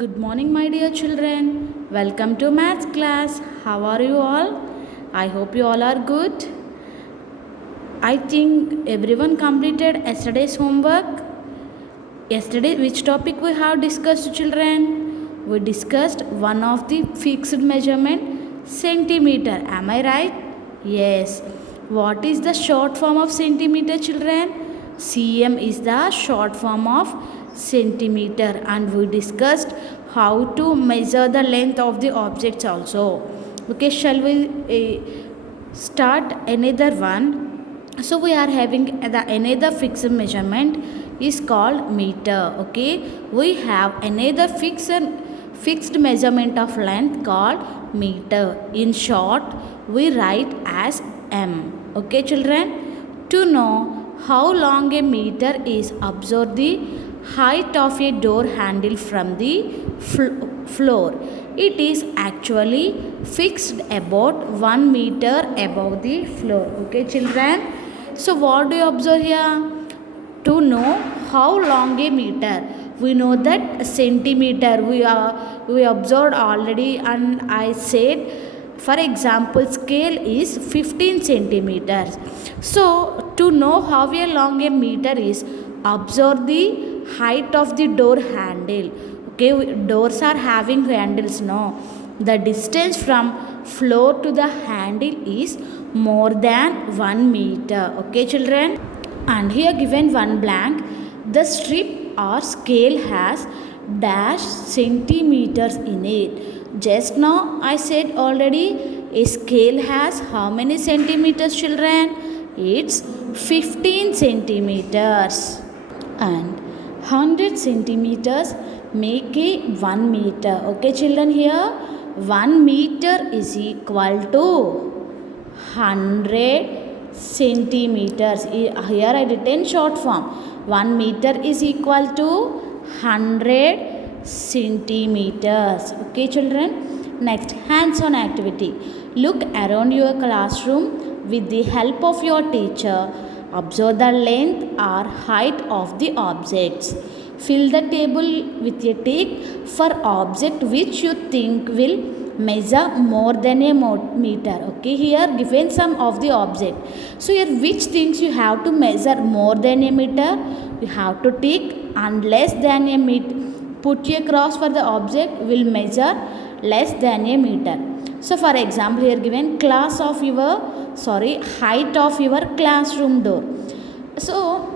Good morning, my dear children. Welcome to maths class. How are you all? I hope you all are good. I think everyone completed yesterday's homework. Yesterday, which topic we have discussed, children? We discussed one of the fixed measurement, centimeter. Am I right? Yes. What is the short form of centimeter, children? cm is the short form of centimeter, and we discussed how to measure the length of the objects also. Okay, shall we start another one? So we are having the another fixed measurement is called meter. Okay, we have another fixed measurement of length called meter. In short, we write as m. Okay, children, to know how long a meter is, observe the height of a door handle from the floor. It is actually fixed about 1 meter above the floor. Okay, children. So what do you observe here? To know how long a meter, we know that centimeter we observed already, and I said, for example, scale is 15 centimeters. So to know how long a meter is, observe the height of the door handle. Okay, doors are having handles, no? The distance from floor to the handle is more than 1 meter. Okay, children. And here given one blank, the strip or scale has dash centimeters in it. Just now I said already, a scale has how many centimeters, children? It's 15 centimeters. And 100 centimeters make a 1 meter. Okay, children, here 1 meter is equal to 100 centimeters. Here I written short form. 1 meter is equal to 100 centimeters. Okay, children. Next, hands-on activity. Look around your classroom with the help of your teacher. Observe the length or height of the objects. Fill the table with a tick for object which you think will measure more than a meter. Okay, here given some of the object. So here which things you have to measure more than a meter? You have to tick, and less than a meter. Put a cross for the object will measure less than a meter. So for example, here given height of your classroom door. So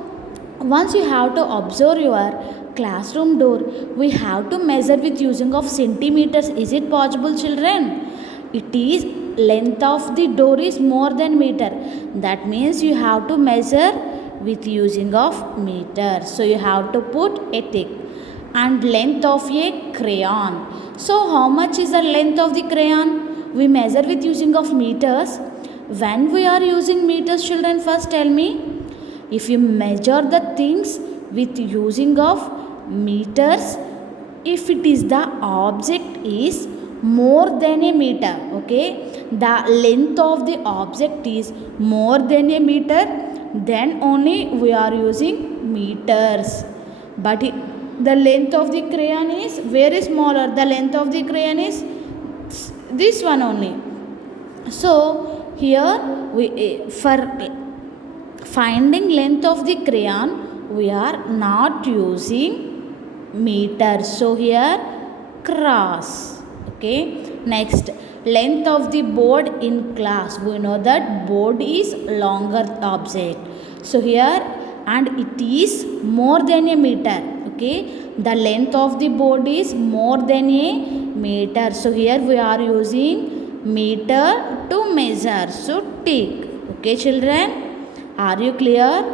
once you have to observe your classroom door, we have to measure with using of centimeters. Is it possible, children? It is length of the door is more than meter. That means you have to measure with using of meter. So you have to put a tick. And length of a crayon. So how much is the length of the crayon? We measure with using of meters. When we are using meters, children, first tell me. If you measure the things with using of meters, if it is the object is more than a meter, okay, the length of the object is more than a meter, then only we are using meters. But the length of the crayon is very smaller. The length of the crayon is this one only. So here we for finding length of the crayon, we are not using meter. So here cross. Okay. Next, length of the board in class. We know that board is longer object. So here, and it is more than a meter. Okay. The length of the board is more than a meter. So here we are using meter to measure. So tick. Okay, children. Are you clear?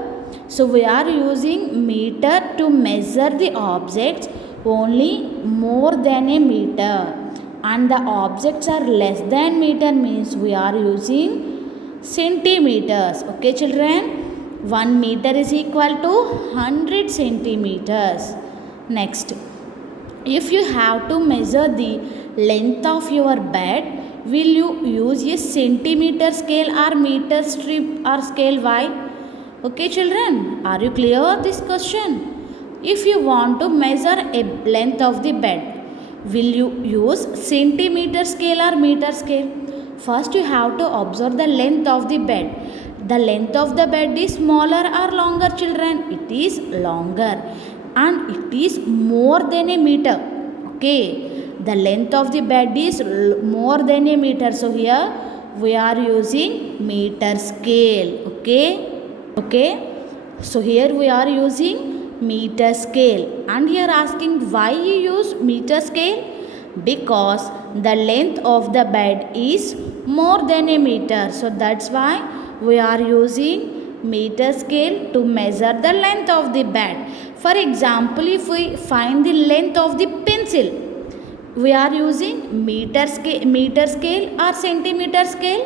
So we are using meter to measure the objects only more than a meter, and the objects are less than meter means we are using centimeters. Okay, children, 1 meter is equal to 100 centimeters. Next, if you have to measure the length of your bed, will you use a centimeter scale or meter strip or scale? Why? Okay, children, are you clear this question? If you want to measure a length of the bed, will you use centimeter scale or meter scale? First you have to observe the length of the bed. The length of the bed is smaller or longer, children? It is longer and it is more than a meter. Okay, the length of the bed is more than a meter, so here we are using meter scale. Okay, so here we are using meter scale, and here asking why you use meter scale? Because the length of the bed is more than a meter, so that's why we are using meter scale to measure the length of the bed. For example, if we find the length of the pencil, we are using meter scale or centimeter scale?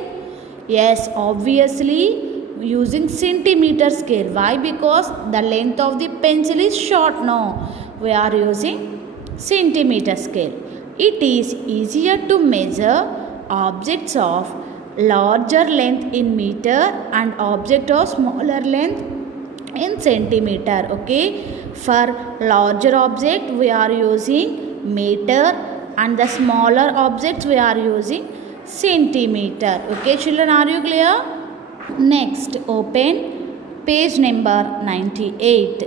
Yes, obviously using centimeter scale. Why? Because the length of the pencil is short. No, we are using centimeter scale. It is easier to measure objects of larger length in meter and object of smaller length in centimeter. Okay, for larger object we are using meter and the smaller objects we are using centimeter. Okay children, are you clear? Next, open page number 98.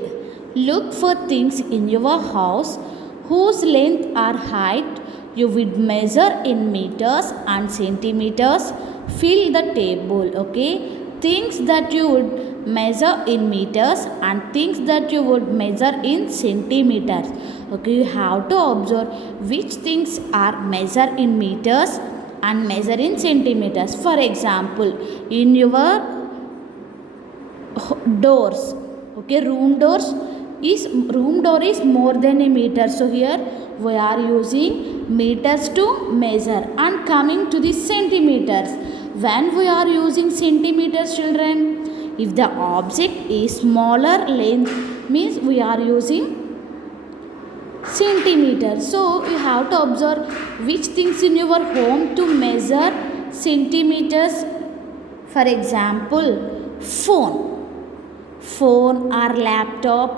Look for things in your house whose length or height you would measure in meters and centimeters. Fill the table. Okay, things that you would measure in meters and things that you would measure in centimeters. Okay, you have to observe which things are measured in meters and measure in centimeters. For example, in your doors, okay, room door is more than a meter, so here we are using meters to measure. And coming to the centimeters, when we are using centimeters, children, if the object is smaller length, means we are using centimeter. So you have to observe which things in your home to measure centimeters. For example, phone or laptop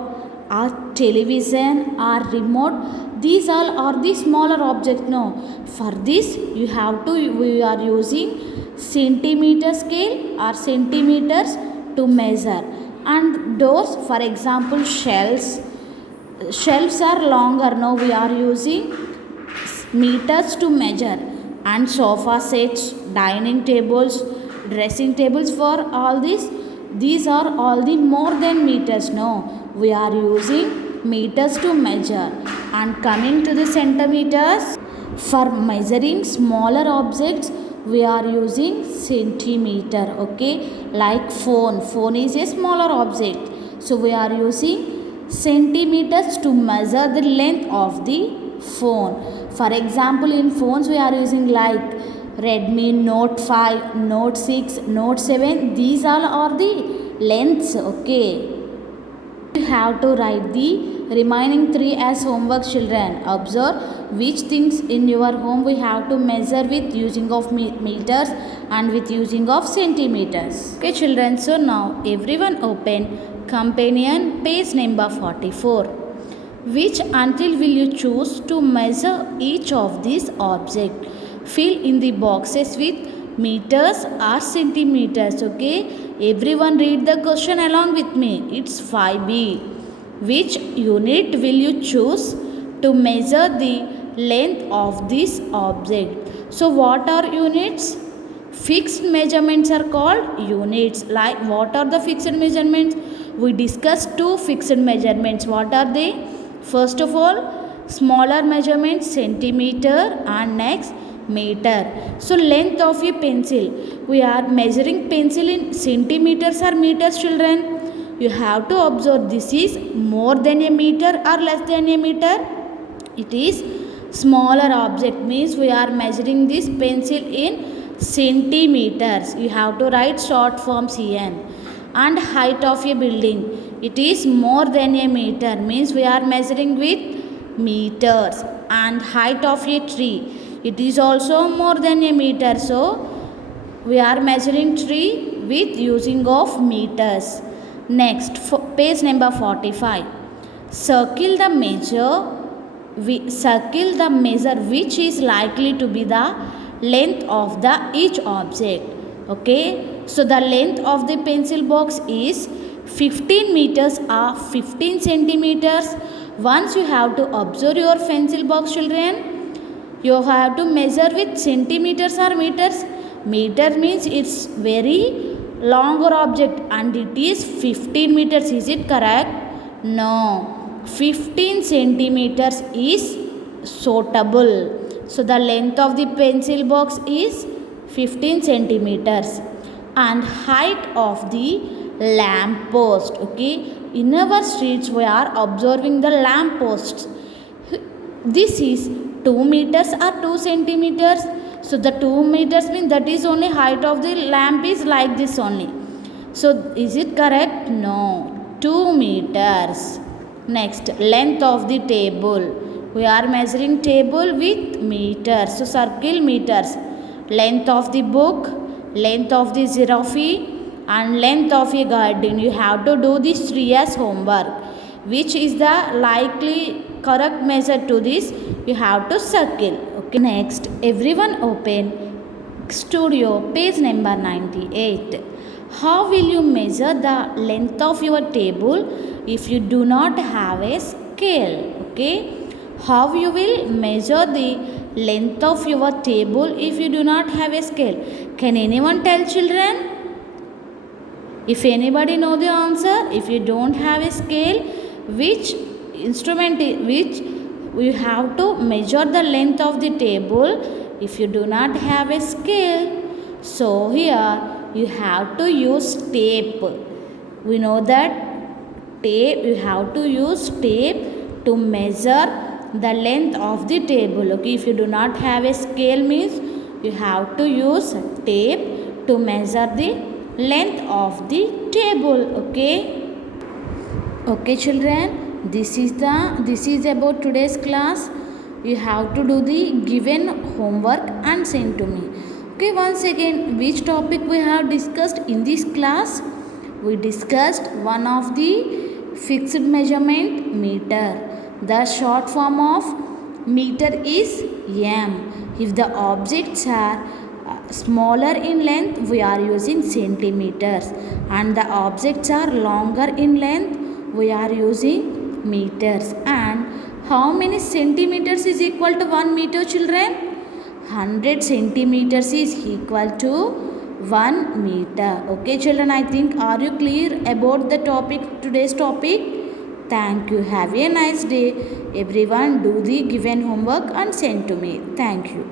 or television or remote, these all are the smaller objects. No, for this you have to, we are using centimeter scale or centimeters to measure. And doors, for example, shelves are longer. Now we are using meters to measure. And sofa sets, dining tables, dressing tables, for all these are all the more than meters. No, we are using meters to measure. And coming to the centimeters, for measuring smaller objects we are using centimeter. Okay, like phone is a smaller object, so we are using centimeters to measure the length of the phone. For example, in phones we are using like Redmi Note 5, Note 6, Note 7, these all are the lengths. Okay, you have to write the remaining 3 as homework, children. Observe which things in your home we have to measure with using of meters and with using of centimeters. Okay children, so now everyone open companion page number 44. Which until will you choose to measure each of these objects? Fill in the boxes with meters or centimeters. Okay, everyone read the question along with me. It's 5B. Which unit will you choose to measure the length of this object? So what are units? Fixed measurements are called units. Like what are the fixed measurements? We discussed 2 fixed measurements. What are they? First of all, smaller measurements, centimeter, and next meter. So length of a pencil, we are measuring pencil in centimeters or meters, children? You have to observe this is more than a meter or less than a meter. It is smaller object, means we are measuring this pencil in centimeters. You have to write short form CN. And height of a building, it is more than a meter, means we are measuring with meters. And height of a tree, it is also more than a meter, so we are measuring tree with using of meters. Next, page number 45. Circle the measure we circle the measure which is likely to be the length of the each object. Okay, so the length of the pencil box is 15 meters or 15 centimeters. Once you have to observe your pencil box, children, you have to measure with centimeters or meters. Meter means it's very longer object and it is 15 meters. Is it correct? No. 15 centimeters is suitable. So the length of the pencil box is 15 centimeters. And height of the lamp post. Okay. In our streets we are observing the lamp posts. This is 2 meters or 2 centimeters. So the 2 meters means that is only height of the lamp is like this only. So is it correct? No. 2 meters. Next, length of the table. We are measuring table with meters. So circle meters. Length of the book, length of the giraffe and length of a garden. You have to do this 3 as homework. Which is the likely correct measure to this? You have to circle. Okay. Next, everyone open studio page number 98. How will you measure the length of your table if you do not have a scale? Okay. How you will measure the length of your table if you do not have a scale? Can anyone tell, children? If anybody know the answer, if you don't have a scale, which instrument which you have to measure the length of the table if you do not have a scale? So here you have to use tape. We know that tape, you have to use tape to measure the length of the table. Okay, if you do not have a scale means you have to use tape to measure the length of the table. Okay children, this is about today's class. You have to do the given homework and send to me. Okay, once again, which topic we have discussed in this class? We discussed one of the fixed measurement, meter. The short form of meter is m. If the objects are smaller in length, we are using centimeters, and the objects are longer in length, we are using meters. And how many centimeters is equal to 1 meter, children? 100 centimeters is equal to 1 meter. Okay children, I think are you clear about the topic, today's topic? Thank you. Have a nice day. Everyone do the given homework and send to me. Thank you.